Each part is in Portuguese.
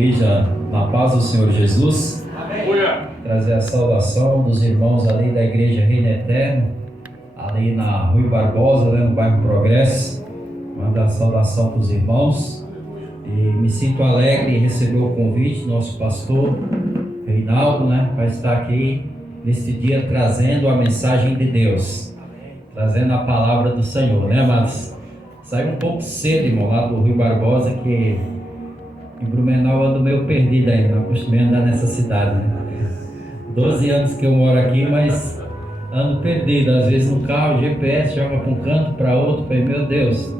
Igreja, na paz do Senhor Jesus. Amém. Trazer a saudação dos irmãos ali da Igreja Reino Eterno, ali na Rui Barbosa, no bairro Progresso. Manda a saudação para os irmãos. E me sinto alegre em receber o convite do nosso pastor Reinaldo, para estar aqui neste dia trazendo a mensagem de Deus, trazendo a palavra do Senhor, amados? Saí um pouco cedo, irmão, lá do Rui Barbosa, que em Blumenau ando meio perdido ainda, não acostumei a andar nessa cidade, 12 anos que eu moro aqui, mas ando perdido, às vezes no carro, GPS, joga para um canto, para outro, falei, meu Deus.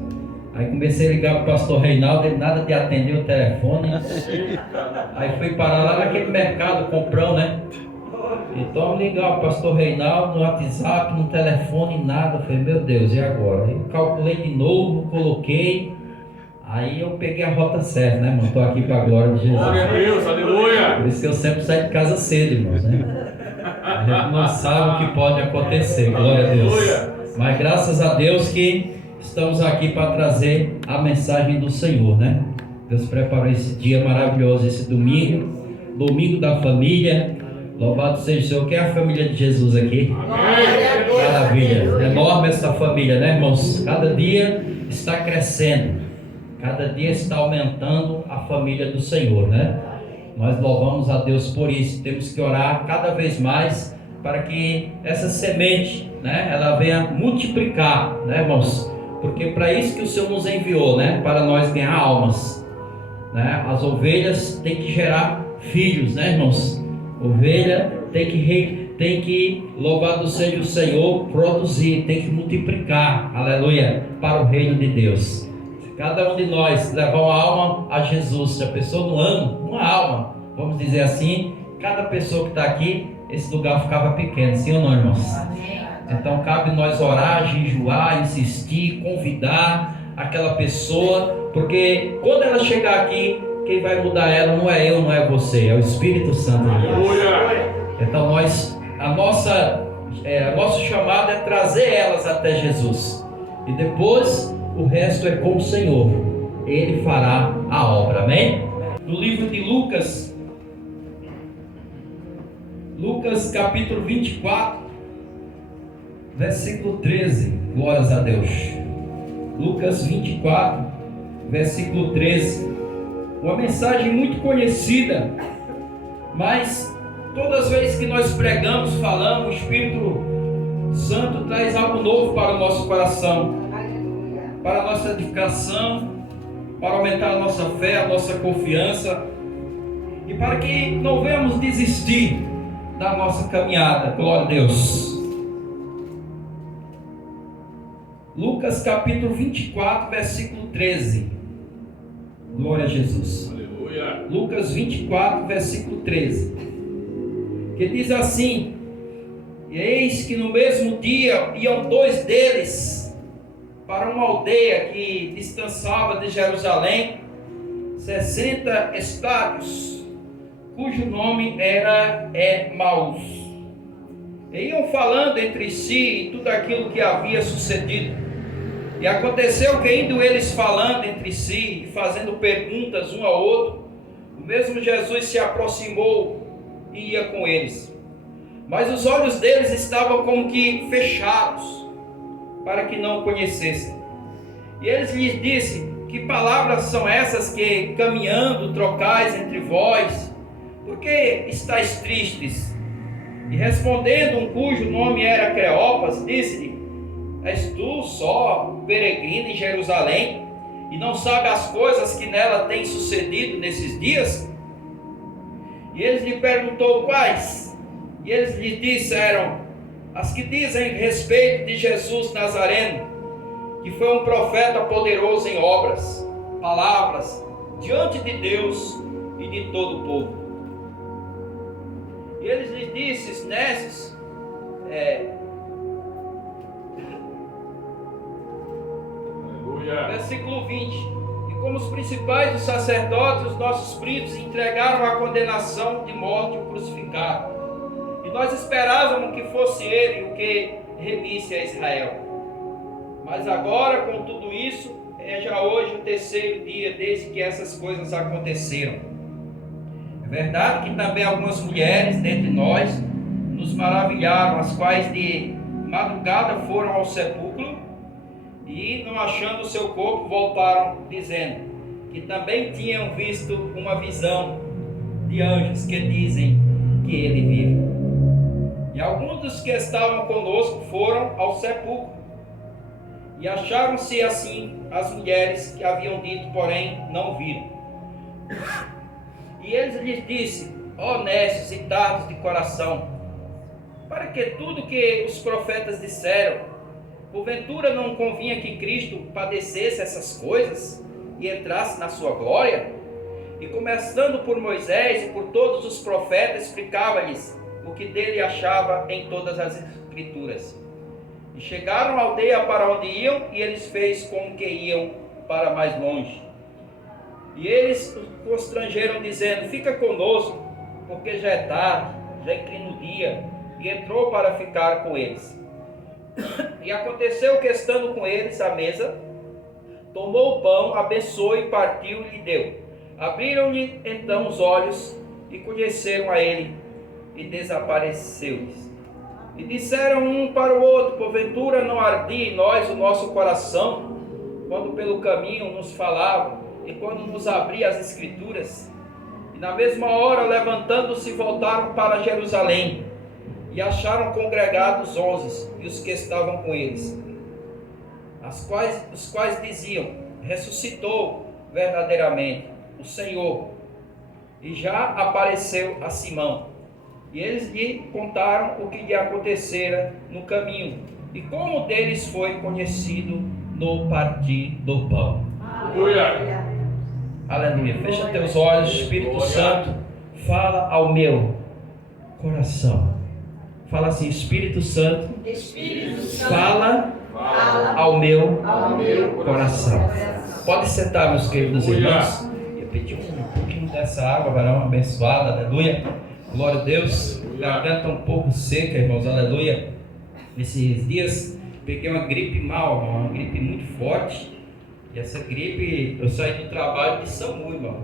Aí comecei a ligar para o pastor Reinaldo, ele nada de atender o telefone, aí fui parar lá naquele mercado, Comprão, Então ligar para o pastor Reinaldo no WhatsApp, no telefone, nada, falei, meu Deus, e agora? Aí calculei de novo, coloquei. Aí eu peguei a rota certa, mano? Estou aqui para a glória de Jesus. Glória a Deus, aleluia. Por isso que eu sempre saio de casa cedo, irmãos, A gente não sabe o que pode acontecer, glória a Deus. Mas graças a Deus que estamos aqui para trazer a mensagem do Senhor, Deus preparou esse dia maravilhoso, esse domingo da família. Louvado seja o Senhor. Quem é a família de Jesus aqui? Amém. Maravilha. Enorme essa família, irmãos? Cada dia está crescendo. Cada dia está aumentando a família do Senhor, Nós louvamos a Deus por isso. Temos que orar cada vez mais para que essa semente, ela venha multiplicar, irmãos? Porque para isso que o Senhor nos enviou, para nós ganhar almas, As ovelhas têm que gerar filhos, irmãos? Ovelha tem que, louvado seja o Senhor, produzir, tem que multiplicar, aleluia, para o reino de Deus. Cada um de nós levar uma alma a Jesus. Se a pessoa no ano, uma alma, vamos dizer assim, cada pessoa que está aqui, esse lugar ficava pequeno, sim ou não, irmãos? Então cabe nós orar, jejuar, insistir, convidar aquela pessoa, porque quando ela chegar aqui, quem vai mudar ela não é eu, não é você, é o Espírito Santo de Deus. Então nosso chamado é trazer elas até Jesus, e depois o resto é com o Senhor, Ele fará a obra, amém? No livro de Lucas capítulo 24, versículo 13, glórias a Deus. Lucas 24, versículo 13, uma mensagem muito conhecida, mas todas as vezes que nós pregamos, falamos, o Espírito Santo traz algo novo para o nosso coração, para a nossa edificação, para aumentar a nossa fé, a nossa confiança, e para que não venhamos desistir da nossa caminhada, glória a Deus. Lucas capítulo 24, versículo 13, glória a Jesus. Aleluia. Lucas 24, versículo 13, que diz assim: e eis que no mesmo dia iam dois deles para uma aldeia que distanciava de Jerusalém 60 estádios, cujo nome era Emaús. E iam falando entre si tudo aquilo que havia sucedido. E aconteceu que, indo eles falando entre si e fazendo perguntas um ao outro, o mesmo Jesus se aproximou e ia com eles. Mas os olhos deles estavam como que fechados, para que não o conhecessem. E eles lhes disse: que palavras são essas que caminhando trocais entre vós? Por que estáis tristes? E respondendo um cujo nome era Cleopas, disse-lhe: és tu só peregrino em Jerusalém, e não sabe as coisas que nela têm sucedido nesses dias? E eles lhe perguntou: quais? E eles lhe disseram: as que dizem respeito de Jesus Nazareno, que foi um profeta poderoso em obras, palavras, diante de Deus e de todo o povo. E eles lhe disseram nesses, versículo 20: e como os principais dos sacerdotes, os nossos príncipes entregaram a condenação de morte o crucificado, e nós esperávamos que fosse ele o que remisse a Israel. Mas agora, com tudo isso, é já hoje o terceiro dia desde que essas coisas aconteceram. Verdade que também algumas mulheres dentre nós nos maravilharam, as quais de madrugada foram ao sepulcro e, não achando o seu corpo, voltaram, dizendo que também tinham visto uma visão de anjos que dizem que ele vive. E alguns dos que estavam conosco foram ao sepulcro e acharam-se assim as mulheres que haviam dito, porém não viram. E eles lhes disse: honestos e tardos de coração, para que tudo que os profetas disseram, porventura não convinha que Cristo padecesse essas coisas e entrasse na sua glória? E começando por Moisés e por todos os profetas, explicava-lhes o que dele achava em todas as escrituras. E chegaram à aldeia para onde iam, e eles fez como que iam para mais longe. E eles o constrangeram, dizendo: fica conosco, porque já é tarde, já inclina o dia. E entrou para ficar com eles. E aconteceu que, estando com eles à mesa, tomou o pão, abençoou e partiu e lhe deu. Abriram-lhe então os olhos e conheceram a ele, e desapareceu-lhes. E disseram um para o outro: porventura não ardia em nós o nosso coração, quando pelo caminho nos falava, e quando nos abria as escrituras? E na mesma hora, levantando-se, voltaram para Jerusalém, e acharam congregados 11, e os que estavam com eles, os quais diziam: ressuscitou verdadeiramente o Senhor, e já apareceu a Simão. E eles lhe contaram o que lhe acontecera no caminho, e como deles foi conhecido no partir do pão. Aleluia. Aleluia. Fecha teus olhos. Espírito Santo, fala ao meu coração. Fala assim: Espírito Santo, fala ao meu coração. Pode sentar, meus queridos irmãos. Eu pedi um pouquinho dessa água, varão abençoada. Aleluia. Glória a Deus. Garganta um pouco seca, irmãos. Aleluia. Nesses dias peguei uma gripe mal, uma gripe muito forte. E essa gripe, eu saí do trabalho de SAMU, irmão.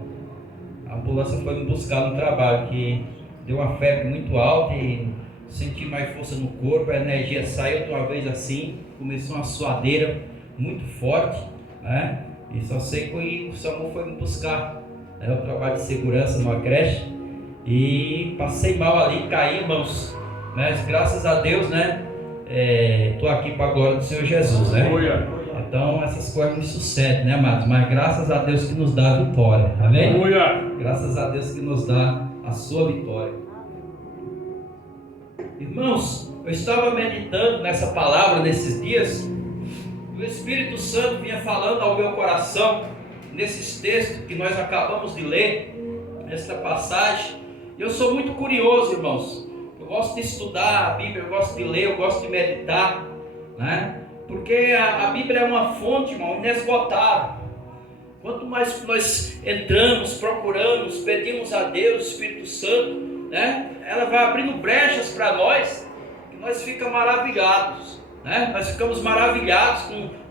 A ambulância foi me buscar no trabalho, que deu uma febre muito alta e senti mais força no corpo, a energia saiu de uma vez assim, começou uma suadeira muito forte, né? E só sei que o SAMU foi me buscar. Eu trabalho de segurança numa creche e passei mal ali, caí, irmãos. Mas graças a Deus, né? Estou aqui para a glória do Senhor Jesus, né? Então essas coisas nos sucedem, né, amados? Mas graças a Deus que nos dá a vitória, amém? Graças a Deus que nos dá a sua vitória. Irmãos, eu estava meditando nessa palavra nesses dias, e o Espírito Santo vinha falando ao meu coração, nesses textos que nós acabamos de ler, nesta passagem. E eu sou muito curioso, irmãos. Eu gosto de estudar a Bíblia, eu gosto de ler, eu gosto de meditar, né? Porque a Bíblia é uma fonte, irmão, inesgotável. Quanto mais nós entramos, procuramos, pedimos a Deus, o Espírito Santo, né? Ela vai abrindo brechas para nós, que nós ficamos maravilhados, né? Nós ficamos maravilhados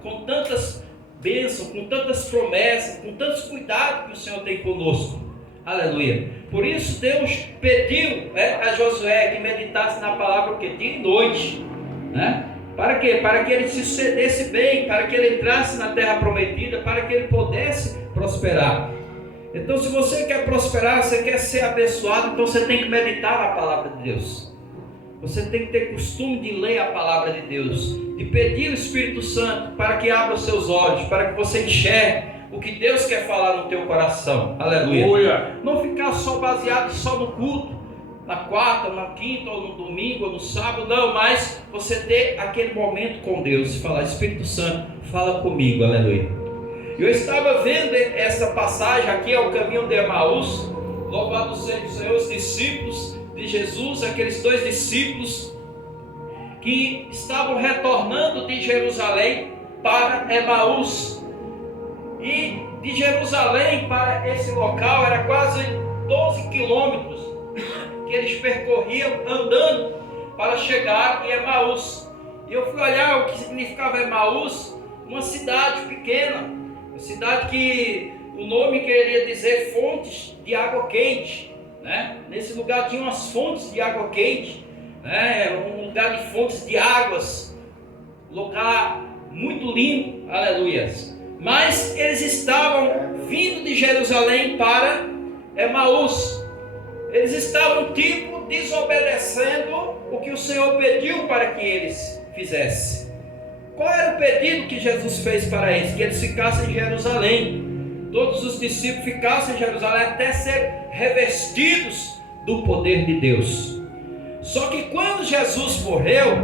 com tantas bênçãos, com tantas promessas, com tantos cuidados que o Senhor tem conosco. Aleluia. Por isso Deus pediu, né, a Josué que meditasse na palavra dia e noite, né? Para quê? Para que ele se sucedesse bem, para que ele entrasse na terra prometida, para que ele pudesse prosperar. Então, se você quer prosperar, você quer ser abençoado, então você tem que meditar na palavra de Deus. Você tem que ter costume de ler a palavra de Deus, de pedir o Espírito Santo para que abra os seus olhos, para que você enxergue o que Deus quer falar no teu coração. Aleluia. Não ficar só baseado só no culto, na quarta, na quinta, ou no domingo, ou no sábado, não, mas você ter aquele momento com Deus e falar: Espírito Santo, fala comigo, aleluia. Eu estava vendo essa passagem aqui ao caminho de Emaús, louvado seja o Senhor, os discípulos de Jesus, aqueles 2 discípulos que estavam retornando de Jerusalém para Emaús, e de Jerusalém para esse local era quase 12 quilômetros que eles percorriam andando para chegar em Emaús. E eu fui olhar o que significava Emaús, uma cidade pequena, uma cidade que o nome queria dizer fontes de água quente, né? Nesse lugar tinha umas fontes de água quente, né? Um lugar de fontes de águas, lugar muito lindo, aleluias. Mas eles estavam vindo de Jerusalém para Emaús. Eles estavam desobedecendo o que o Senhor pediu para que eles fizessem. Qual era o pedido que Jesus fez para eles? Que eles ficassem em Jerusalém. Todos os discípulos ficassem em Jerusalém até serem revestidos do poder de Deus. Só que quando Jesus morreu,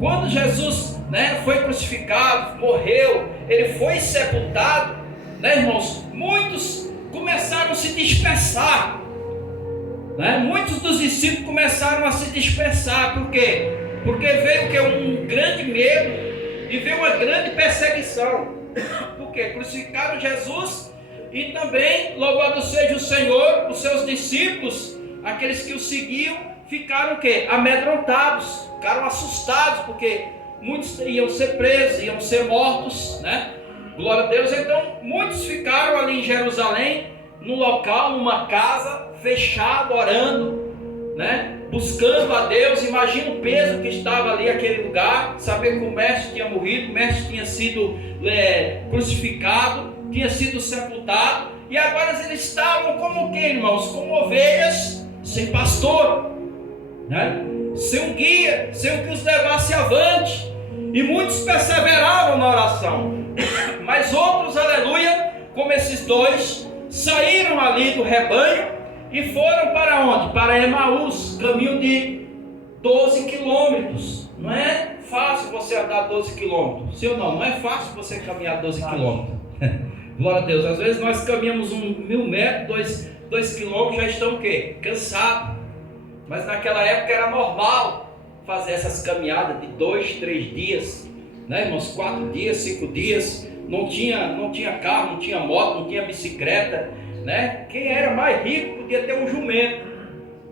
quando Jesus, foi crucificado, morreu, ele foi sepultado, irmãos, muitos começaram a se dispersar. Muitos dos discípulos começaram a se dispersar. Por quê? Porque veio um grande medo e veio uma grande perseguição. Porque crucificaram Jesus e também, louvado seja o Senhor, os seus discípulos, aqueles que o seguiam, ficaram o quê? Amedrontados, ficaram assustados, porque muitos iam ser presos, iam ser mortos, Glória a Deus. Então muitos ficaram ali em Jerusalém, num local, numa casa, fechado, orando, buscando a Deus. Imagina o peso que estava ali aquele lugar, saber que o mestre tinha morrido, o mestre tinha sido crucificado, tinha sido sepultado, e agora eles estavam como o que, irmãos? Como ovelhas sem pastor, sem um guia, sem o que os levasse avante. E muitos perseveravam na oração, mas outros, aleluia, como esses dois, saíram ali do rebanho e foram para onde? Para Emaús, caminho de 12 quilômetros. Não é fácil você andar 12 quilômetros, sim ou não? Não é fácil você caminhar 12 quilômetros. Glória a Deus. Às vezes nós caminhamos 1.000 metros, 2 quilômetros, já estamos o quê? Cansados. Mas naquela época era normal fazer essas caminhadas de 2, 3 dias, irmãos? 4 dias, 5 dias. Não tinha carro, não tinha moto, não tinha bicicleta, Quem era mais rico podia ter um jumento,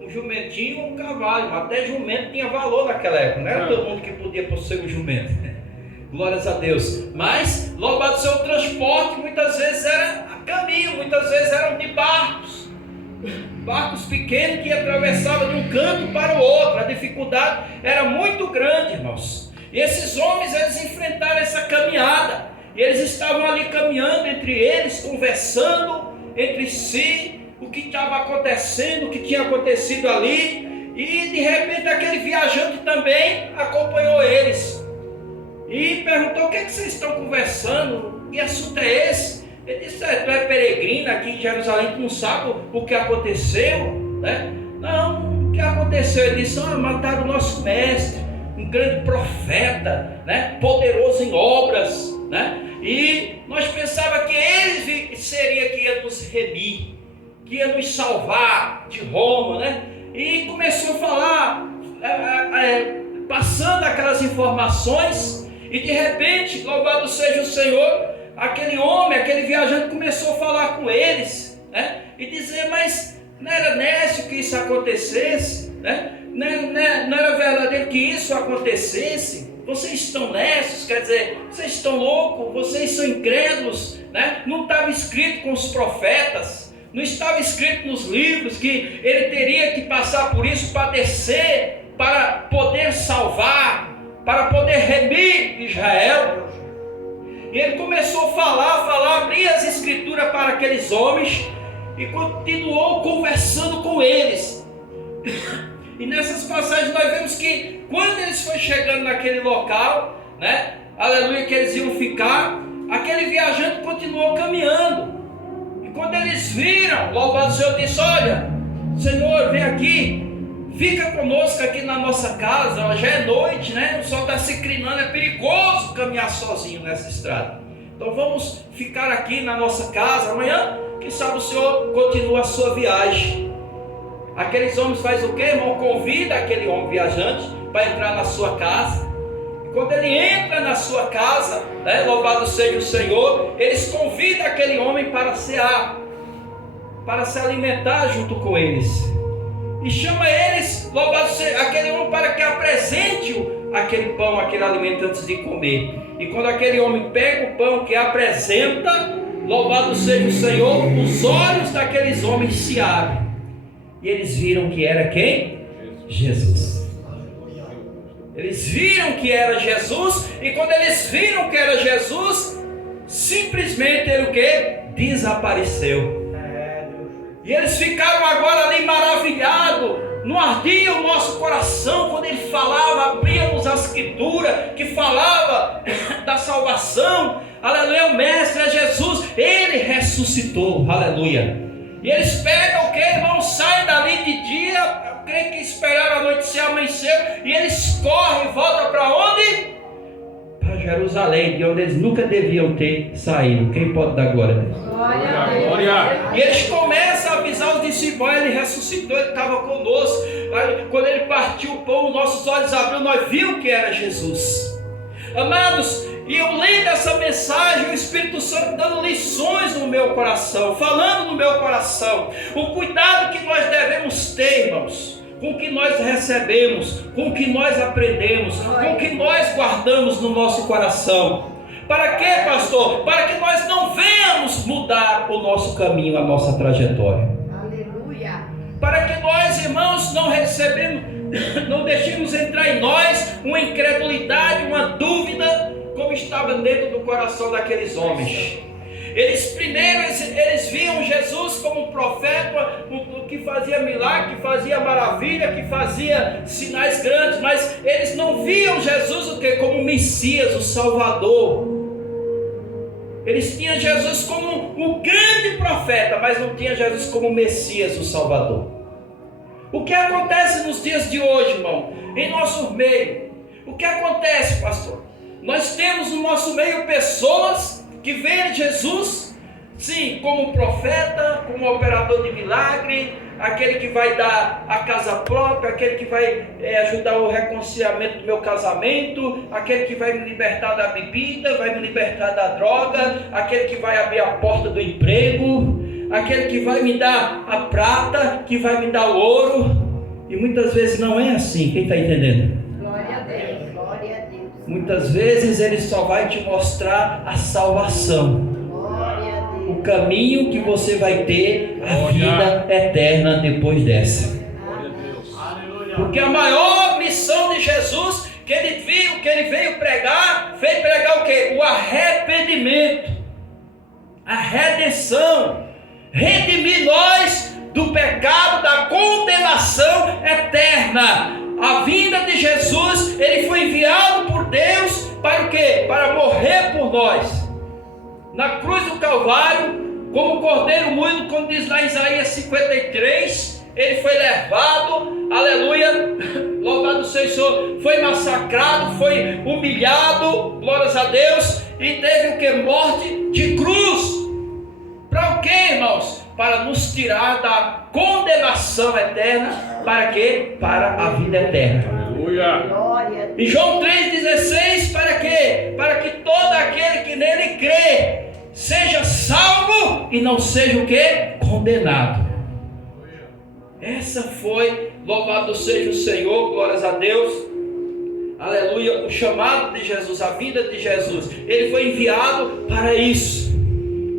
um jumentinho ou um cavalo. Até jumento tinha valor naquela época, não era todo mundo que podia possuir um jumento. Glórias a Deus. Mas, louvado seja o transporte, muitas vezes era a caminho, muitas vezes eram de barcos pequenos que atravessavam de um canto para o outro. A dificuldade era muito grande, irmãos. E esses homens, eles enfrentaram essa caminhada. E eles estavam ali caminhando entre eles, conversando entre si o que estava acontecendo, o que tinha acontecido ali. E de repente aquele viajante também acompanhou eles e perguntou: o que vocês estão conversando? Que assunto é esse? Ele disse: tu é peregrino aqui em Jerusalém, tu não sabe o que aconteceu? Não, o que aconteceu? Ele disse: mataram o nosso mestre, um grande profeta, poderoso em obras, e nós pensávamos que ele seria que ia nos remir, que ia nos salvar de Roma, E começou a falar, passando aquelas informações, e de repente, louvado seja o Senhor, aquele homem, aquele viajante começou a falar com eles, e dizer: mas não era nécio que isso acontecesse, não era verdadeiro que isso acontecesse? Vocês estão nécios, quer dizer, vocês estão loucos, vocês são incrédulos, Não estava escrito com os profetas, não estava escrito nos livros que ele teria que passar por isso, padecer, para poder salvar, para poder remir Israel? E ele começou a falar, abrir as escrituras para aqueles homens e continuou conversando com eles. E nessas passagens nós vemos que quando eles foram chegando naquele local, aleluia, que eles iam ficar, aquele viajante continuou caminhando. E quando eles viram, louvado o Senhor, disse: olha, Senhor, vem aqui, fica conosco aqui na nossa casa, já é noite, o sol está se inclinando, é perigoso caminhar sozinho nessa estrada. Então vamos ficar aqui na nossa casa, amanhã, quem sabe o Senhor continua a sua viagem. Aqueles homens fazem o quê, irmão? Convida aquele homem viajante para entrar na sua casa. E quando ele entra na sua casa, louvado seja o Senhor, eles convidam aquele homem para cear, para se alimentar junto com eles. E chama eles, louvado seja aquele homem, para que apresente aquele pão, aquele alimento antes de comer. E quando aquele homem pega o pão que apresenta, louvado seja o Senhor, os olhos daqueles homens se abrem. E eles viram que era quem? Jesus. Eles viram que era Jesus, e quando eles viram que era Jesus, simplesmente ele o quê? Desapareceu. E eles ficaram agora ali maravilhados. Não ardia o nosso coração quando ele falava, abríamos a escritura que falava da salvação. Aleluia, o mestre é Jesus, ele ressuscitou, aleluia. E eles pegam o que, irmão? Saem dali de dia, eu creio que esperaram a noite se amanheceu, e eles correm e voltam para onde? Para Jerusalém, de onde eles nunca deviam ter saído. Quem pode dar glória a Deus? Glória a Deus. E eles começam a avisar os discípulos: ele ressuscitou, ele estava conosco. Aí, quando ele partiu o pão, nossos olhos abriram, nós vimos que era Jesus. Amados, e eu lendo essa mensagem, o Espírito Santo dando lições no meu coração, falando no meu coração, o cuidado que nós devemos ter, irmãos, com o que nós recebemos, com o que nós aprendemos, com o que nós guardamos no nosso coração. Para quê, pastor? Para que nós não venhamos mudar o nosso caminho, a nossa trajetória. Aleluia. Para que nós, irmãos, não deixemos entrar em nós uma incredulidade, uma dúvida, como estava dentro do coração daqueles homens. Eles viam Jesus como um profeta, que fazia milagre, que fazia maravilha, que fazia sinais grandes, mas eles não viam Jesus como o Messias, o Salvador. Eles tinham Jesus como um grande profeta, mas não tinham Jesus como o Messias, o Salvador. O que acontece nos dias de hoje, irmão? Em nosso meio. O que acontece, pastor? Nós temos no nosso meio pessoas que veem Jesus, sim, como profeta, como operador de milagre, aquele que vai dar a casa própria, aquele que vai ajudar o reconciliamento do meu casamento, aquele que vai me libertar da bebida, vai me libertar da droga, aquele que vai abrir a porta do emprego, aquele que vai me dar a prata, que vai me dar o ouro. E muitas vezes não é assim. Quem está entendendo? Glória a Deus, glória a Deus. Muitas vezes ele só vai te mostrar a salvação, Glória a Deus. o caminho que você vai ter a vida eterna depois dessa. Porque a maior missão de Jesus que ele veio pregar o quê? O arrependimento, a redenção, redimir nós do pecado, da condenação eterna. A vinda de Jesus, ele foi enviado por Deus para o quê? Para morrer por nós. Na cruz do Calvário, como cordeiro mudo, como diz lá em Isaías 53, ele foi levado, aleluia, louvado seja o Senhor, foi massacrado, foi humilhado, glórias a Deus, e teve o que? Morte de cruz. Para o que, irmãos? Para nos tirar da condenação eterna. Para quê? Para a vida eterna. Aleluia. Glória a Deus. Em João 3,16, para quê? Para que todo aquele que nele crê seja salvo e não seja o quê? Condenado. Essa foi, louvado seja o Senhor, glórias a Deus, aleluia, o chamado de Jesus, a vida de Jesus. Ele foi enviado para isso,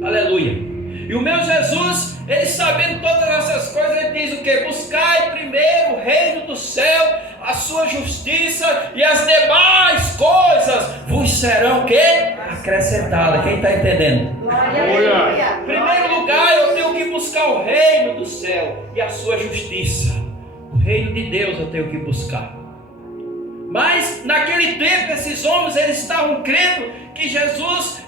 aleluia. E o meu Jesus, ele sabendo todas essas coisas, ele diz o que? Buscai primeiro o reino do céu, a sua justiça, e as demais coisas vos serão o que? Acrescentadas. Quem está entendendo? Glória a Deus. Em primeiro lugar, eu tenho que buscar o reino do céu e a sua justiça. O reino de Deus eu tenho que buscar. Mas naquele tempo esses homens, eles estavam crendo que Jesus,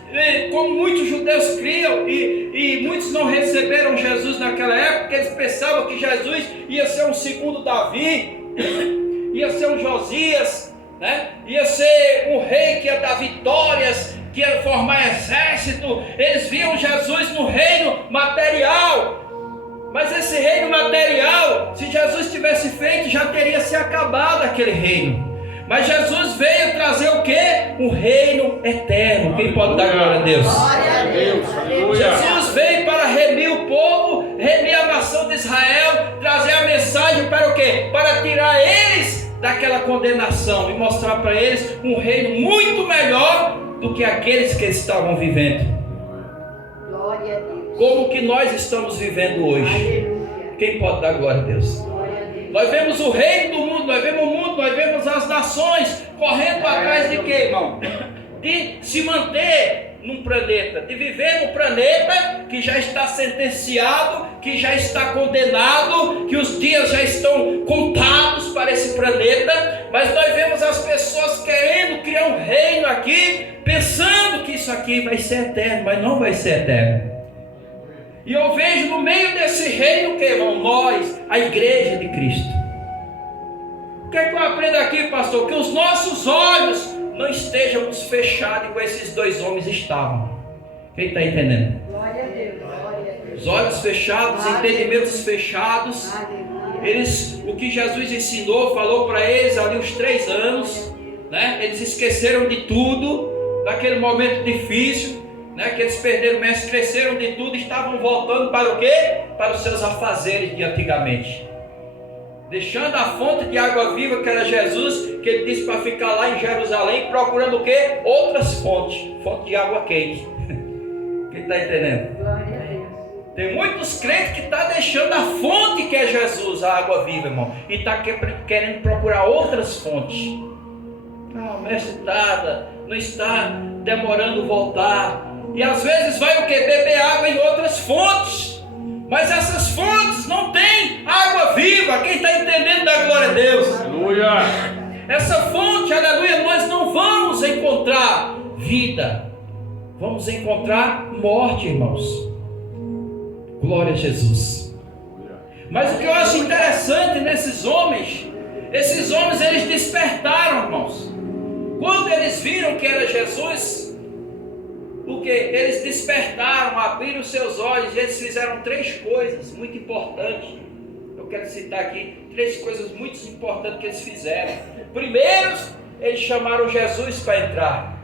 como muitos judeus criam, e muitos não receberam Jesus naquela época, eles pensavam que Jesus ia ser um segundo Davi, ia ser um Josias, né? Ia ser um rei que ia dar vitórias, que ia formar exército. Eles viam Jesus no reino material. Mas esse reino material, se Jesus tivesse feito, já teria se acabado aquele reino. Mas Jesus veio trazer o quê? Um reino eterno. Quem pode dar glória a Deus? Glória a Deus. Aleluia. Jesus veio para remir o povo, remir a nação de Israel, trazer a mensagem para o quê? Para tirar eles daquela condenação e mostrar para eles um reino muito melhor do que aqueles que estavam vivendo. Glória a Deus. Como que nós estamos vivendo hoje? Aleluia. Quem pode dar glória a Deus? Nós vemos o reino do mundo, nós vemos o mundo, nós vemos as nações correndo atrás de quê, irmão? De se manter num planeta, de viver num planeta que já está sentenciado, que já está condenado, que os dias já estão contados para esse planeta, mas nós vemos as pessoas querendo criar um reino aqui, pensando que isso aqui vai ser eterno, mas não vai ser eterno. E eu vejo no meio desse reino, que irmão? Nós, a igreja de Cristo. O que é que eu aprendo aqui, pastor? Que os nossos olhos não estejamos fechados igual esses dois homens estavam. Quem está entendendo? Glória a Deus, glória a Deus. Os olhos fechados, entendimentos fechados. Eles, o que Jesus ensinou, falou para eles ali os 3 anos, né? Eles esqueceram de tudo, naquele momento difícil, né? Que eles perderam o mestre, esqueceram de tudo, estavam voltando para o quê? Para os seus afazeres de antigamente. Deixando a fonte de água viva que era Jesus, que ele disse para ficar lá em Jerusalém, procurando o quê? Outras fontes, fonte de água quente. Quem está entendendo? Glória a Deus. Tem muitos crentes que estão deixando a fonte que é Jesus, a água viva, irmão, e está querendo procurar outras fontes. Não, o mestre não está demorando voltar. E às vezes vai o quê? Beber água em outras fontes. Mas essas fontes não têm água viva. Quem está entendendo da glória a Deus? Aleluia. Essa fonte, aleluia, nós não vamos encontrar vida. Vamos encontrar morte, irmãos. Glória a Jesus. Mas o que eu acho interessante nesses homens, eles despertaram, irmãos. Quando eles viram que era Jesus, porque eles despertaram, abriram seus olhos, e eles fizeram 3 coisas muito importantes. Eu quero citar aqui 3 coisas muito importantes que eles fizeram. Primeiro, eles chamaram Jesus para entrar.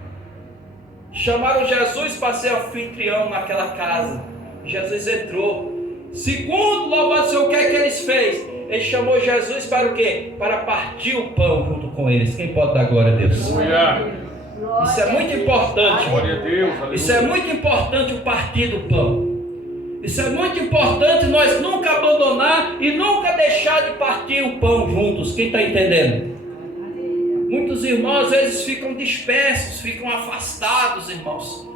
Chamaram Jesus para ser anfitrião naquela casa. Jesus entrou. Segundo, louvado seja o que é que eles fez? Ele chamou Jesus para o quê? Para partir o pão junto com eles. Quem pode dar glória a Deus? Aleluia. Isso é muito importante. Glória a Deus. Aleluia. Isso é muito importante, o partir do pão. Isso é muito importante, nós nunca abandonar e nunca deixar de partir o pão juntos. Quem está entendendo? Muitos irmãos às vezes ficam dispersos, ficam afastados, irmãos,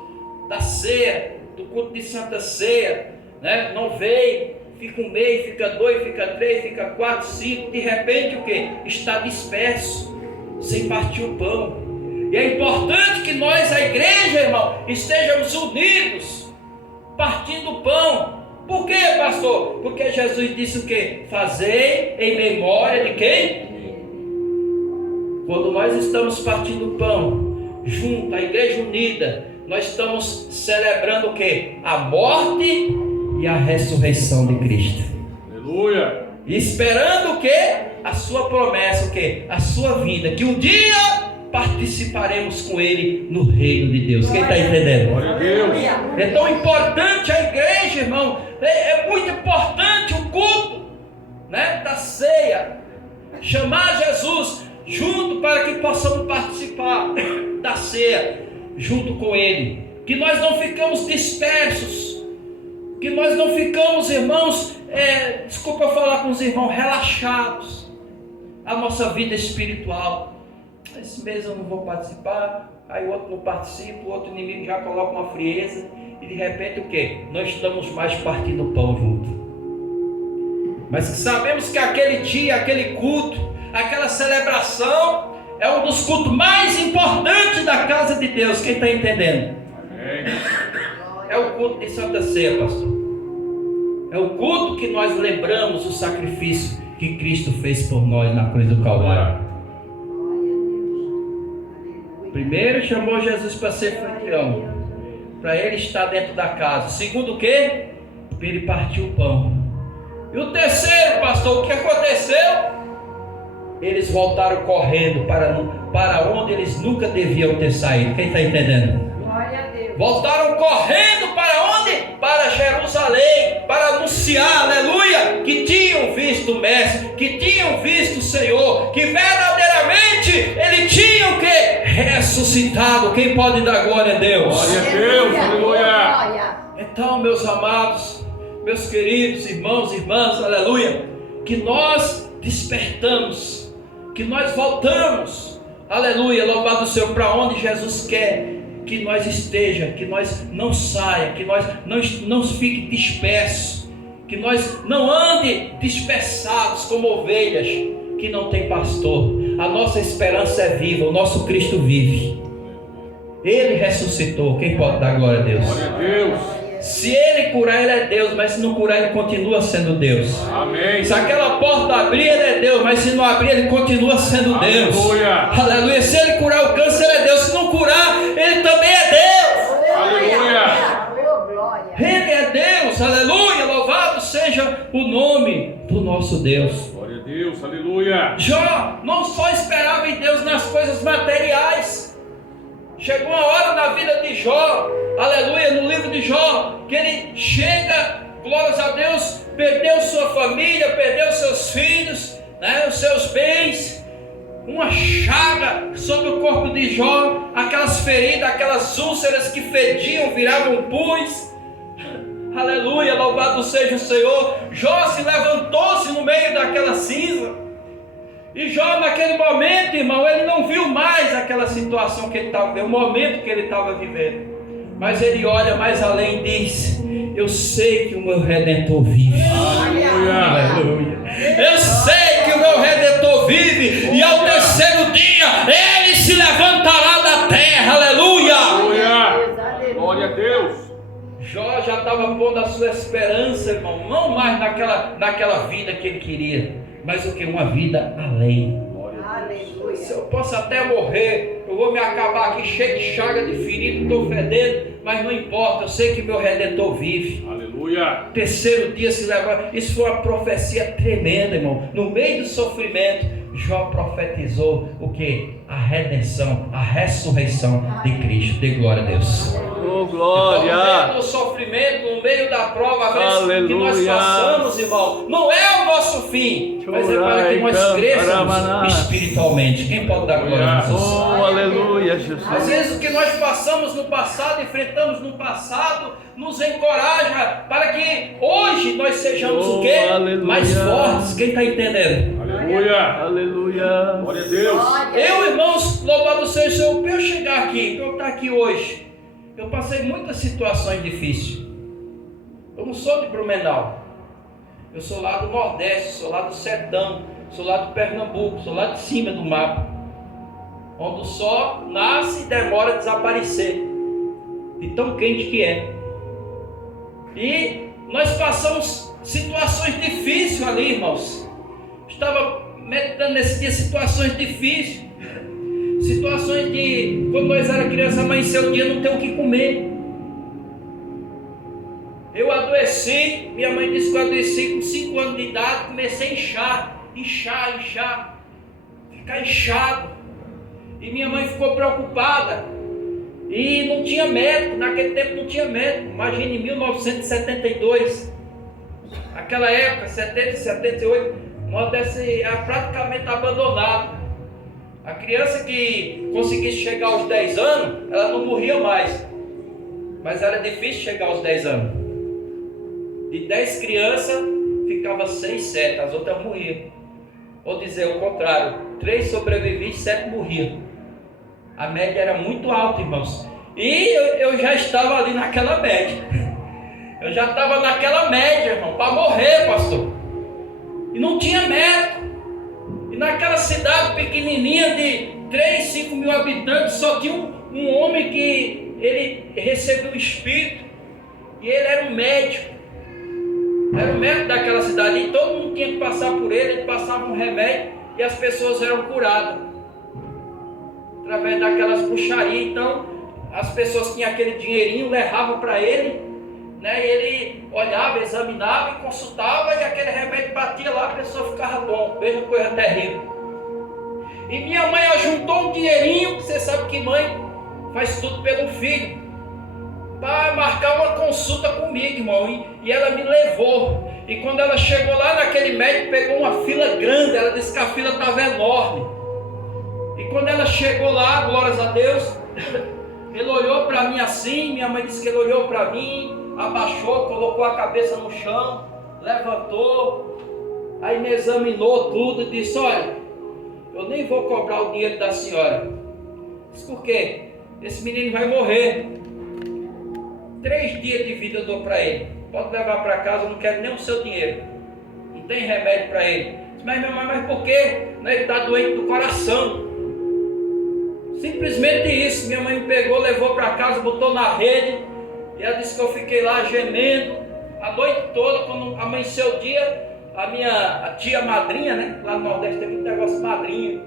da ceia, do culto de Santa Ceia, né? Não veio, fica 1 mês, fica 2, fica 3, fica 4, 5, de repente o que? Está disperso, sem partir o pão. E é importante que nós, a igreja, irmão, estejamos unidos, partindo o pão. Por quê, pastor? Porque Jesus disse o quê? Fazei em memória de quem? Quando nós estamos partindo o pão, junto, a igreja unida, nós estamos celebrando o quê? A morte e a ressurreição de Cristo. Aleluia. E esperando o quê? A sua promessa, o quê? A sua vinda, que um dia participaremos com Ele no reino de Deus. Quem está entendendo? Glória a Deus. É tão importante a igreja, irmão. É muito importante o culto, né, da ceia. Chamar Jesus junto para que possamos participar da ceia junto com Ele. Que nós não ficamos dispersos. Que nós não ficamos, irmãos, desculpa eu falar com os irmãos, relaxados. A nossa vida espiritual. Esse mês eu não vou participar, aí o outro não participa, o outro inimigo já coloca uma frieza, e de repente o quê? Nós estamos mais partindo o pão junto. Mas sabemos que aquele dia, aquele culto, aquela celebração, é um dos cultos mais importantes da casa de Deus. Quem está entendendo? Amém. É o culto de Santa Ceia, pastor. É o culto que nós lembramos o sacrifício que Cristo fez por nós na cruz do Calvário. Primeiro chamou Jesus para ser anfitrião, para ele estar dentro da casa. Segundo o quê? Para ele partir o pão. E o terceiro, pastor, o que aconteceu? Eles voltaram correndo para onde eles nunca deviam ter saído. Quem está entendendo? Glória a Deus. Voltaram correndo para onde? Para Jerusalém, para anunciar, aleluia, que tinham visto o Mestre, que tinham visto o Senhor, que verdadeiramente ele tinha o quê? Ressuscitado. Quem pode dar glória a Deus? Glória a Deus. Aleluia. Glória. Então, meus amados, meus queridos irmãos e irmãs, aleluia, que nós despertamos, que nós voltamos, aleluia, louvado o Senhor, para onde Jesus quer que nós esteja, que nós não saia, que nós não fique dispersos, que nós não ande dispersados como ovelhas que não tem pastor. A nossa esperança é viva, o nosso Cristo vive. Ele ressuscitou. Quem pode dar glória a Deus? Glória a Deus. Se Ele curar, Ele é Deus, mas se não curar, Ele continua sendo Deus. Amém. Se aquela porta abrir, Ele é Deus, mas se não abrir, Ele continua sendo Deus. Aleluia. Aleluia. Se Ele curar o câncer, Ele é Deus. Se não curar, Ele também é Deus. Aleluia. Ele é Deus. Aleluia. Louvado seja o nome do nosso Deus. Glória a Deus. Aleluia. Jó não só esperava em Deus nas coisas materiais. Chegou uma hora na vida de Jó, aleluia, no livro de Jó, que ele chega, glórias a Deus, perdeu sua família, perdeu seus filhos, né, os seus bens, uma chaga sobre o corpo de Jó, aquelas feridas, aquelas úlceras que fediam, viravam pus. Aleluia, louvado seja o Senhor. Jó se levantou-se no meio daquela cinza. E Jó naquele momento, irmão, ele não viu mais aquela situação que ele estava vivendo, o momento que ele estava vivendo. Mas ele olha mais além e diz: eu sei que o meu Redentor vive. Aleluia. Aleluia. Eu sei que o meu Redentor vive. E ao terceiro dia ele se levantará da terra. Aleluia. Aleluia. Glória a Deus. Jó já estava pondo a sua esperança, irmão, não mais naquela vida que ele queria, mas o que? Uma vida além. Aleluia. Se eu posso até morrer, eu vou me acabar aqui cheio de chaga, de ferido, estou fedendo, mas não importa, eu sei que meu Redentor vive. Aleluia. Terceiro dia se leva. Isso foi uma profecia tremenda, irmão. No meio do sofrimento, Jó profetizou o que? A redenção, a ressurreição de Cristo. Dê glória a Deus. Oh, glória! Então, no meio do sofrimento, no meio da prova, às vezes que nós passamos, irmão, não é o nosso fim, mas é para que nós cresçamos espiritualmente. Quem pode dar glória a Jesus? Oh, aleluia, Jesus! Às vezes o que nós passamos no passado, enfrentamos no passado, nos encoraja para que hoje nós sejamos o quê? Aleluia. Mais fortes. Quem está entendendo? Aleluia. Aleluia! Glória a Deus. Eu, irmãos, louvado seja o Senhor, para eu chegar aqui, para eu estar aqui hoje, eu passei muitas situações difíceis. Eu não sou de Blumenau, eu sou lá do Nordeste, sou lá do Sertão, sou lá do Pernambuco, sou lá de cima do mapa, onde o sol nasce e demora a desaparecer, de tão quente que é. E nós passamos situações difíceis ali, irmãos. Estava meditando nesse dia situações difíceis. Situações de quando nós era criança, amanheceu o dia, não tem o que comer. Eu adoeci, minha mãe disse que eu adoeci com 5 anos de idade, comecei a inchar, ficar inchado. E minha mãe ficou preocupada. E não tinha médico, naquele tempo não tinha médico. Imagine em 1972, aquela época, 70, 78, o Nordeste era praticamente abandonado. A criança que conseguisse chegar aos 10 anos, ela não morria mais. Mas era difícil chegar aos 10 anos. De 10 crianças, ficava 6, 7, as outras morriam. Ou dizer o contrário, 3 sobreviviam e 7 morriam. A média era muito alta, irmãos. E eu já estava ali naquela média. Eu já estava naquela média, irmão, para morrer, pastor. E não tinha médico. E naquela cidade pequenininha de 3, 5 mil habitantes, só tinha um homem que ele recebeu o Espírito. E ele era um médico. Era o médico daquela cidade. E todo mundo tinha que passar por ele. Ele passava um remédio e as pessoas eram curadas através daquelas bruxarias. Então as pessoas tinham aquele dinheirinho, levavam para ele, né? E ele olhava, examinava e consultava, e aquele remédio batia lá, a pessoa ficava bom. Veja que coisa terrível. E minha mãe ajuntou um dinheirinho, que você sabe que mãe faz tudo pelo filho, para marcar uma consulta comigo, irmão. E ela me levou. E quando ela chegou lá naquele médico, pegou uma fila grande. Ela disse que a fila estava enorme. E quando ela chegou lá, glórias a Deus, ele olhou para mim assim. Minha mãe disse que ele olhou para mim. abaixou, colocou a cabeça no chão, levantou, aí me examinou tudo e disse: olha, eu nem vou cobrar o dinheiro da senhora. Disse: por quê? Esse menino vai morrer. 3 dias de vida eu dou para ele. Pode levar para casa, eu não quero nem o seu dinheiro. Não tem remédio para ele. Disse: mas minha mãe, mas por quê? Ele está doente do coração. Simplesmente isso. Minha mãe me pegou, levou para casa, botou na rede. E ela disse que eu fiquei lá gemendo a noite toda. Quando amanheceu o dia, a tia madrinha, né? Lá no Nordeste tem muito negócio de madrinha,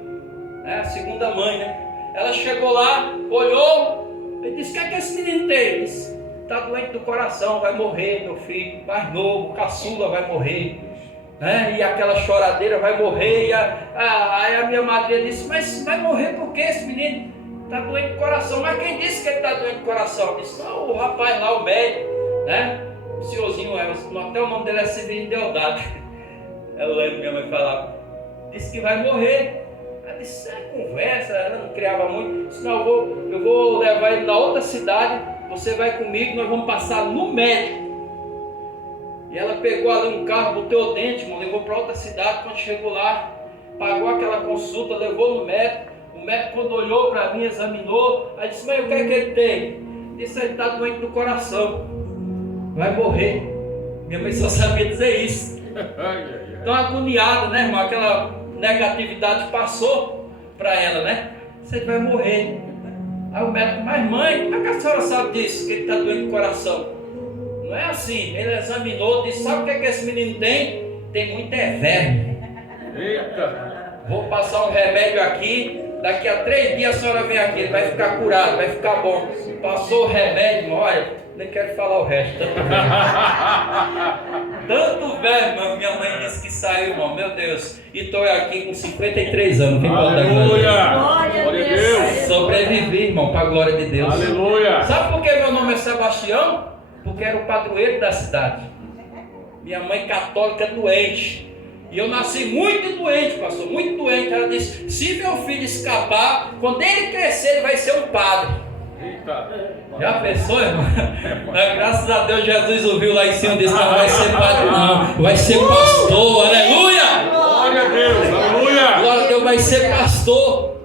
né? A segunda mãe, né? Ela chegou lá, olhou e disse: o que é que esse menino tem? Ele disse: está doente do coração, vai morrer, meu filho, mais novo, caçula vai morrer, né? E aquela choradeira vai morrer. E aí a minha madrinha disse: mas vai morrer por quê? Esse menino está doente do coração. Mas quem disse que ele está doente do coração? Eu disse: não, o rapaz lá, o médico, né? O senhorzinho, até o nome dele é Severino Deodato. Eu lembro minha mãe falava. Disse que vai morrer. Ela disse: é conversa, ela não criava muito. Disse: não, eu vou levar ele na outra cidade, você vai comigo, nós vamos passar no médico. E ela pegou ali um carro, botou o dente, irmão, levou para outra cidade. Quando chegou lá, pagou aquela consulta, levou no médico. O médico, quando olhou para mim, examinou, aí disse: mas o que é que ele tem? Disse: ele está doente do coração, vai morrer. Minha mãe só sabia dizer isso. Então, agoniada, né, irmão? Aquela negatividade passou para ela, né? Você vai morrer. Aí o médico: mas mãe, como é que a senhora sabe disso? Que ele está doente do coração? Não é assim. Ele examinou, disse: sabe o que é que esse menino tem? Tem muito verme. Eita! Vou passar um remédio aqui. Daqui a 3 dias a senhora vem aqui, ele vai ficar curado, vai ficar bom. Passou o remédio, olha, nem quero falar o resto. Tanto verme, minha mãe disse que saiu, irmão, meu Deus. E estou aqui com 53 anos. Aleluia! Glória a Deus! Sobrevivi, irmão, para a glória de Deus. Aleluia! Sabe por que meu nome é Sebastião? Porque era o padroeiro da cidade. Minha mãe católica doente. E eu nasci muito doente, pastor, muito doente. Ela disse: se meu filho escapar, quando ele crescer, ele vai ser um padre. Eita! Já pensou, irmão? Graças a Deus, Jesus ouviu lá em cima e disse: não vai ser padre, não, vai ser pastor. Aleluia! Glória a Deus! Aleluia! Glória a Deus, vai ser pastor.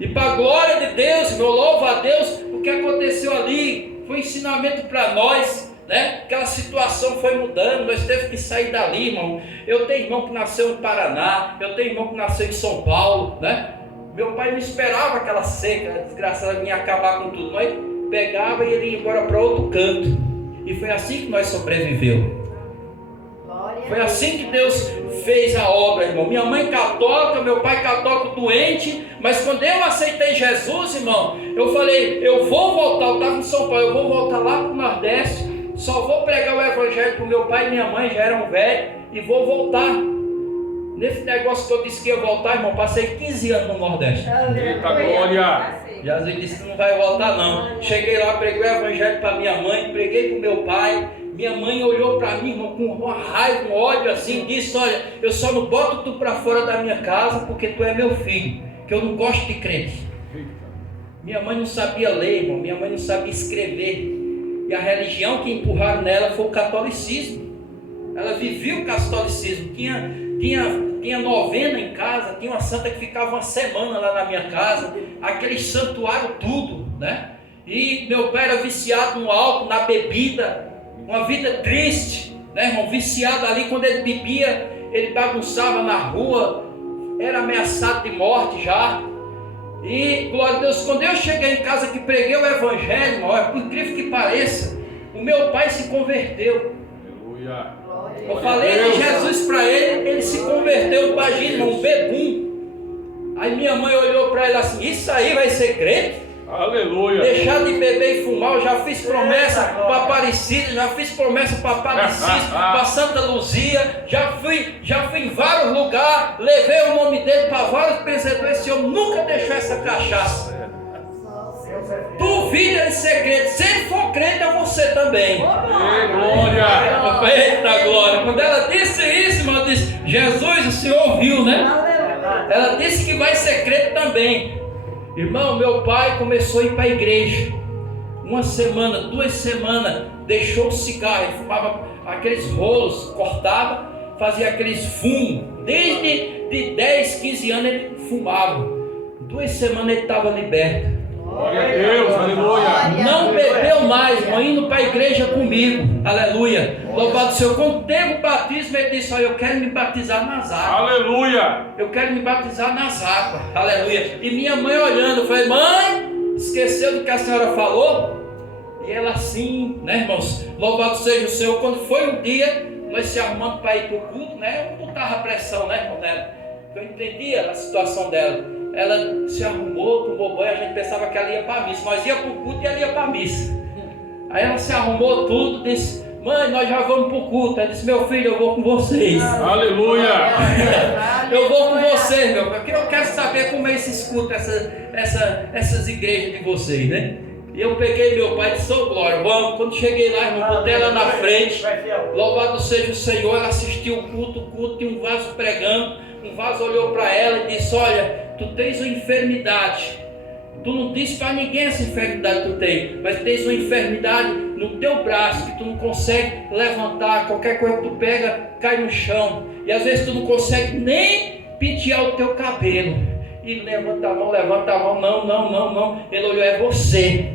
E para a glória de Deus, meu louvo a Deus, o que aconteceu ali foi ensinamento para nós. Né? Aquela situação foi mudando, nós tivemos que sair dali, irmão. Eu tenho irmão que nasceu no Paraná, eu tenho irmão que nasceu em São Paulo, né? Meu pai não esperava aquela seca, a desgraçada vinha acabar com tudo. Nós pegava e ele ia embora para outro canto. E foi assim que nós sobrevivemos. Foi assim que Deus fez a obra, irmão. Minha mãe católica, meu pai católico doente. Mas quando eu aceitei Jesus, irmão, eu falei: eu vou voltar. Eu estava em São Paulo, eu vou voltar lá para o Nordeste. Só vou pregar o evangelho para o meu pai e minha mãe, já eram velhos, e vou voltar. Nesse negócio que eu disse que ia voltar, irmão, passei 15 anos no Nordeste. Eita glória! Jesus disse que não vai voltar não. Cheguei lá, preguei o evangelho para minha mãe, preguei para o meu pai. Minha mãe olhou para mim, irmão, com uma raiva, um ódio assim, disse: olha, eu só não boto tu para fora da minha casa porque tu é meu filho, que eu não gosto de crente. Minha mãe não sabia ler, irmão, minha mãe não sabia escrever. E a religião que empurraram nela foi o catolicismo. Ela vivia o catolicismo. Tinha novena em casa, tinha uma santa que ficava uma semana lá na minha casa, aquele santuário tudo, né? E meu pai era viciado no álcool, na bebida, uma vida triste, né, irmão? Viciado ali, quando ele bebia, ele bagunçava na rua, era ameaçado de morte já. E, glória a Deus, quando eu cheguei em casa que preguei o evangelho, irmão, por incrível que pareça, o meu pai se converteu. Aleluia! Eu falei de Jesus para ele, ele se converteu, imagina, irmão, um bebum. Aí minha mãe olhou para ele assim: isso aí vai ser crente? Aleluia! Deixar de beber e fumar. Eu já fiz promessa para Aparecida, já fiz promessa para Padre Cícero, para Santa Luzia, já fui em vários lugares, levei o nome dele para vários pensadores. Esse homem nunca deixou essa cachaça. Duvida de ser crente. Se ele for crente, é você também. Ei, glória! Eita glória! Quando ela disse isso, irmão, eu disse: Jesus, o Senhor ouviu, né? Ela disse que vai ser crente também. Irmão, meu pai começou a ir para a igreja. uma semana, 2 semanas, deixou o cigarro, ele fumava aqueles rolos, cortava, fazia aqueles fumos, desde de 10, 15 anos ele fumava, 2 semanas ele estava liberto. Glória a Deus, aleluia. Não bebeu mais, irmão, indo para a igreja comigo, aleluia. Louvado seja. Quando teve o batismo, ele disse: olha, eu quero me batizar nas águas. Aleluia. Eu quero me batizar nas águas, aleluia. E minha mãe olhando, eu falei: mãe, esqueceu do que a senhora falou? E ela assim, né, irmãos? Louvado seja o Senhor. Quando foi um dia, nós se arrumando para ir para o culto, né? Eu botava a pressão, né, irmão, dela. Eu entendia a situação dela. Ela se arrumou, tomou banho, a gente pensava que ela ia para a missa. Nós ia para o culto e ela ia para a missa. Aí ela se arrumou tudo, disse: mãe, nós já vamos para o culto. Ela disse: meu filho, eu vou com vocês. Aleluia. Eu vou com vocês, meu, porque eu quero saber como é esses cultos, essas igrejas de vocês, né? E eu peguei meu pai e disse: ô glória, vamos. Quando cheguei lá, irmão, botei ela na frente. Louvado seja o Senhor. Ela assistiu o culto, tinha um vaso pregando. Um vaso olhou para ela e disse: olha, tu tens uma enfermidade. Tu não disse para ninguém essa enfermidade que tu tem, mas tens uma enfermidade no teu braço que tu não consegue levantar. Qualquer coisa que tu pega cai no chão, e às vezes tu não consegue nem pentear o teu cabelo. E levanta a mão, não. Ele olhou: é você.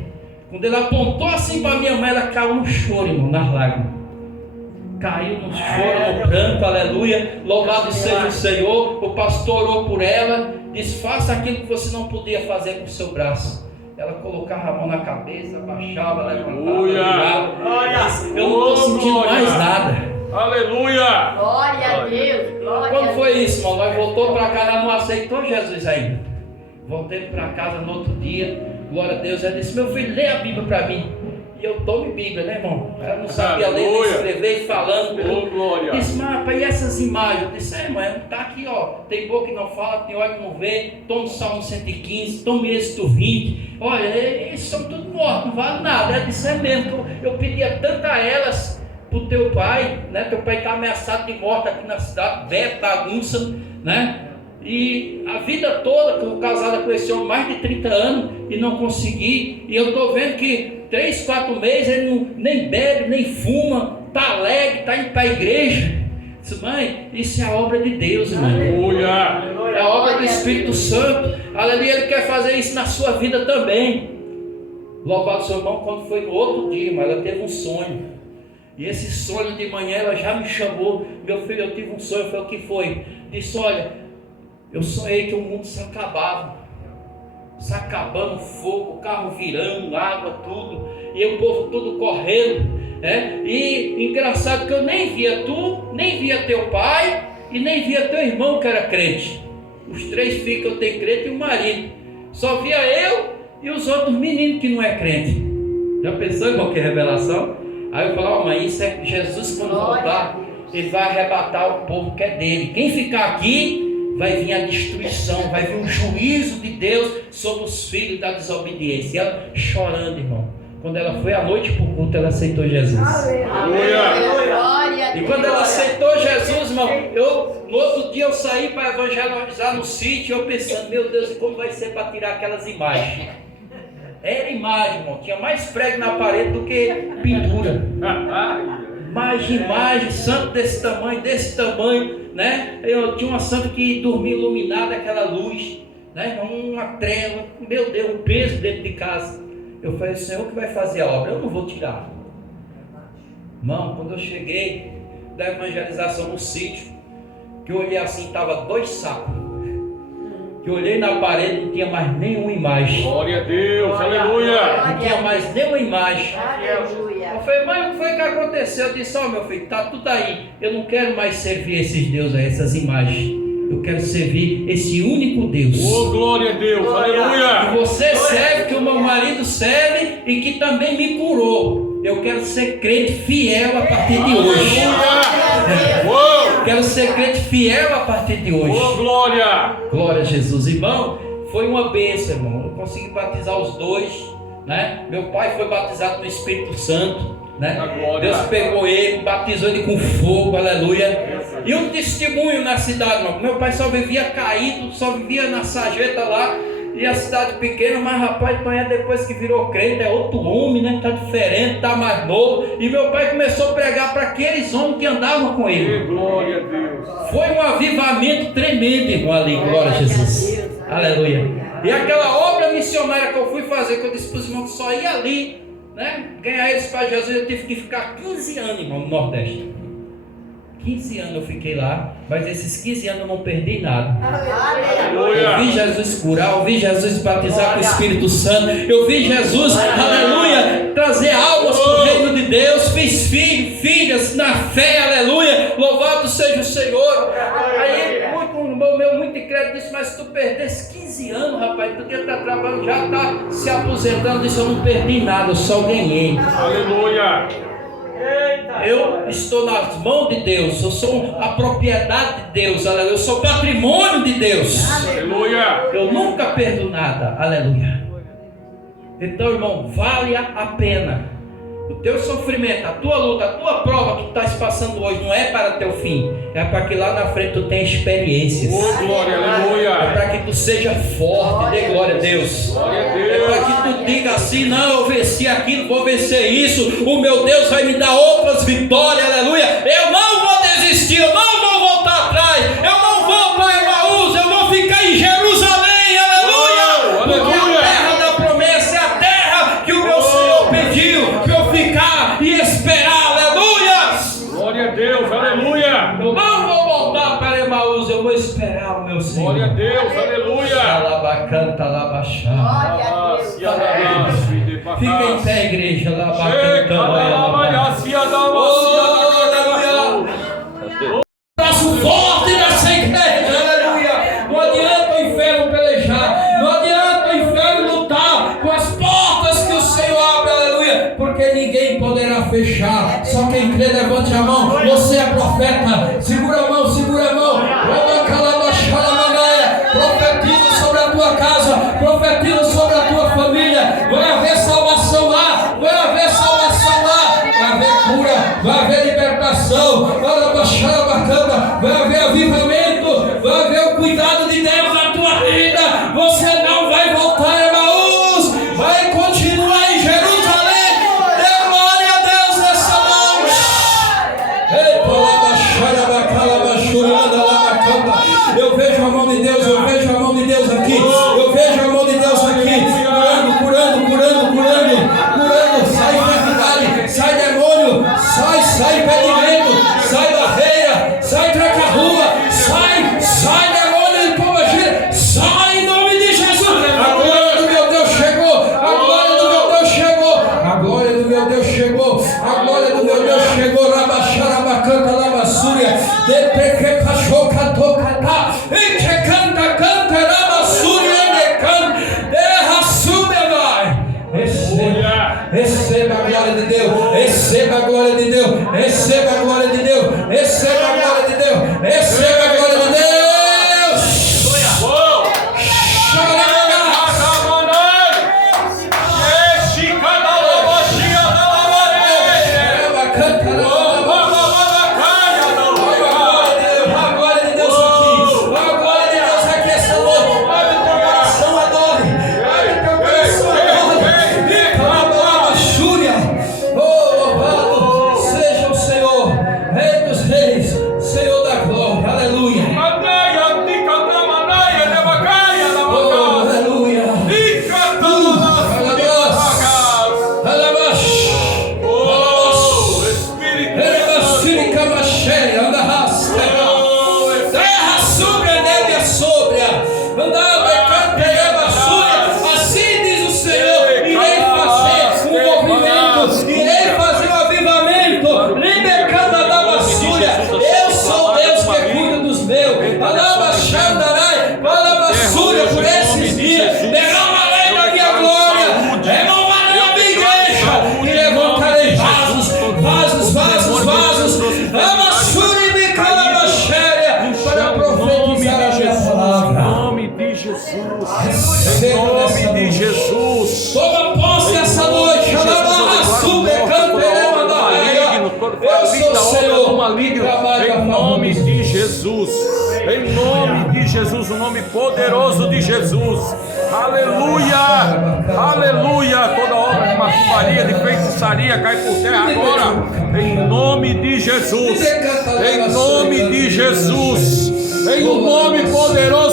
Quando ele apontou assim para minha mãe, ela caiu no choro, irmão, nas lágrimas. Caiu no choro, no pranto, aleluia. Louvado seja o Senhor. O pastor orou por ela, disse: faça aquilo que você não podia fazer com o seu braço. Ela colocava a mão na cabeça, abaixava, levantava, disse: eu não estou sentindo mais nada. Aleluia. Glória a Deus. Glória Quando a foi Deus. isso, irmão? Nós voltou para casa, ela não aceitou Jesus ainda. Voltei para casa no outro dia, glória a Deus. Ela disse: meu filho, lê a Bíblia para mim. E eu tomo Bíblia, né, irmão? Ela não sabia ler, nem escrever, e falando. Disse: mas e essas imagens? Eu disse: mãe, tá aqui, ó. Tem boca que não fala, tem olho que não vê. Toma o Salmo 115, toma Êxodo 20. Olha, eles são tudo mortos, não vale nada. Ela disse: é mesmo, eu pedia tanto a elas pro teu pai, né? Teu pai está ameaçado de morte aqui na cidade, velho, bagunça, né? E a vida toda, que eu casada com esse homem, mais de 30 anos, e não consegui. E eu estou vendo que 3, 4 meses ele não, nem bebe, nem fuma, está alegre, está indo para a igreja. Disse: mãe, isso é a obra de Deus, irmão. Aleluia. É a obra do Espírito Santo. Aleluia, Ele quer fazer isso na sua vida também. Louvado seu irmão. Quando foi no outro dia, irmão, ela teve um sonho. E esse sonho de manhã ela já me chamou: meu filho, eu tive um sonho. Eu falei: o que foi? Disse: olha, eu sonhei que o mundo se acabava, se acabando, fogo, o carro virando, água, tudo, e o povo tudo correndo, né? E engraçado que eu nem via tu, nem via teu pai, e nem via teu irmão que era crente. Os 3 filhos que eu tenho crente e o marido. Só via eu e os outros meninos que não é crente. Já pensou, irmão, que revelação? Aí eu falava: mãe, isso é Jesus quando voltar, ele vai arrebatar o povo que é dele. Quem ficar aqui, vai vir a destruição, vai vir um juízo de Deus sobre os filhos da desobediência. E ela chorando, irmão. Quando ela foi à noite para o culto, ela aceitou Jesus. Aleluia. E quando ela aceitou Jesus, irmão, no outro dia eu saí para evangelizar no sítio, eu pensando: meu Deus, como vai ser para tirar aquelas imagens? Era imagem, irmão. Tinha mais prego na parede do que pintura. Mais imagem, santo desse tamanho, né? Eu tinha uma santa que dormia iluminada, aquela luz, né? Uma treva, meu Deus, um peso dentro de casa. Eu falei: o Senhor que vai fazer a obra, eu não vou tirar. Irmão, quando eu cheguei da evangelização no sítio, que eu olhei assim, estava 2 sacos. Que eu olhei na parede, não tinha mais nenhuma imagem. Glória a Deus, aleluia. Não tinha mais nenhuma imagem. Aleluia. Eu falei: mãe, o que foi que aconteceu? Eu disse: ó, meu filho, tá tudo aí. Eu não quero mais servir esses deuses, essas imagens. Eu quero servir esse único Deus. Oh, glória a Deus, aleluia. Que você serve, que o meu marido serve e que também me curou. Eu quero ser crente fiel a partir de hoje. Quero ser crente fiel a partir de hoje. Oh, glória. Glória a Jesus. Irmão, foi uma bênção, irmão. Eu consegui batizar os 2, né? Meu pai foi batizado no Espírito Santo, né? Deus pegou ele, batizou ele com fogo, aleluia. E um testemunho na cidade, irmão. Meu pai só vivia caído, só vivia na sarjeta lá, E a cidade pequena, mas rapaz, Tonhé depois que virou crente é outro homem, né? Tá diferente, tá mais novo. E meu pai começou a pregar para aqueles homens que andavam com ele. Glória a Deus. Foi um avivamento tremendo, irmão, ali, glória a Jesus. Aleluia. E aquela obra missionária que eu fui fazer, que eu disse para os irmãos que só ia ali, né? Ganhar eles para Jesus, eu tive que ficar 15 anos, irmão, no Nordeste. 15 anos eu fiquei lá, mas esses 15 anos eu não perdi nada. Eu vi Jesus curar, eu vi Jesus batizar com o Espírito Santo, eu vi Jesus, aleluia, trazer almas para o reino de Deus, fiz filhas na fé, aleluia, louvado seja o Senhor. Aí muito incrédulo disse, mas se tu perdesse 15 anos, rapaz, tu ia estar trabalhando, já está se aposentando, disse, eu não perdi nada, eu só ganhei. Aleluia. Eu estou nas mãos de Deus, eu sou a propriedade de Deus, aleluia. Eu sou patrimônio de Deus, aleluia. Eu nunca perdo nada, aleluia. Então, irmão, vale a pena. O teu sofrimento, a tua luta, a tua prova que tu estás passando hoje não é para teu fim, é para que lá na frente tu tenha experiências. Oh, glória, aleluia. É para que tu seja forte, dê glória a Deus. Glória a Deus. É para que tu diga assim, não, eu venci aquilo, vou vencer isso, o meu Deus vai me dar outras vitórias, aleluia. Eu não vou desistir, eu não vou voltar atrás, eu não vou para Emaús, eu vou ficar em Jerusalém, aleluia. Oh, porque a terra da promessa é a terra que o meu Senhor pediu para eu ficar e esperar, aleluia. Glória a Deus, aleluia. Eu não vou voltar para Emaús, eu vou esperar o meu Senhor. Glória a Deus, aleluia. Alabacanta, labaxá. Fica Fica em pé, igreja. Braço forte nessa igreja, aleluia. Não adianta o inferno pelejar, não adianta o inferno lutar com as portas que o Senhor abre, aleluia, porque ninguém poderá fechar. Só quem crê, levante a mão. Você é profeta, segura a mão, segura a mão. Profetiza sobre a tua casa, profetiza sobre a tua família. Vai haver salvação lá, vai haver salvação lá, vai haver cura, vai haver libertação, vai haver avivamento, vai haver o cuidado de Deus na tua vida. Você não vai voltar a Emaús, vai continuar em Jerusalém. Dê glória a Deus nessa noite. Eu vejo a mão de Deus, eu vejo a mão de Deus aqui, eu vejo a mão de Deus aqui, curando, sai enfermidade, sai demônio, sai impedimento, sai barreira, sai tranca-rua, sai demônio de pomba gira, sai em nome de Jesus. A glória do meu Deus chegou, a glória do meu Deus chegou, a glória do meu Deus chegou, a glória do meu Deus chegou. Rabaxarabacanta, labassúria, depreque pachoca, tocata, e que canta, labassúria, decanta, derra, sube, vai. Receba a glória de Deus, receba a glória de Deus, receba a glória de Deus, receba a glória de Deus, receba a glória de Deus. Em nome de Jesus. Toma posse essa noite. Eu sou o Senhor. Em nome de Jesus. Em nome de Jesus, o nome poderoso de Jesus. Aleluia, aleluia. Toda obra de macumbaria, de feitiçaria cai por terra agora, em nome de Jesus, em nome de Jesus, em um nome poderoso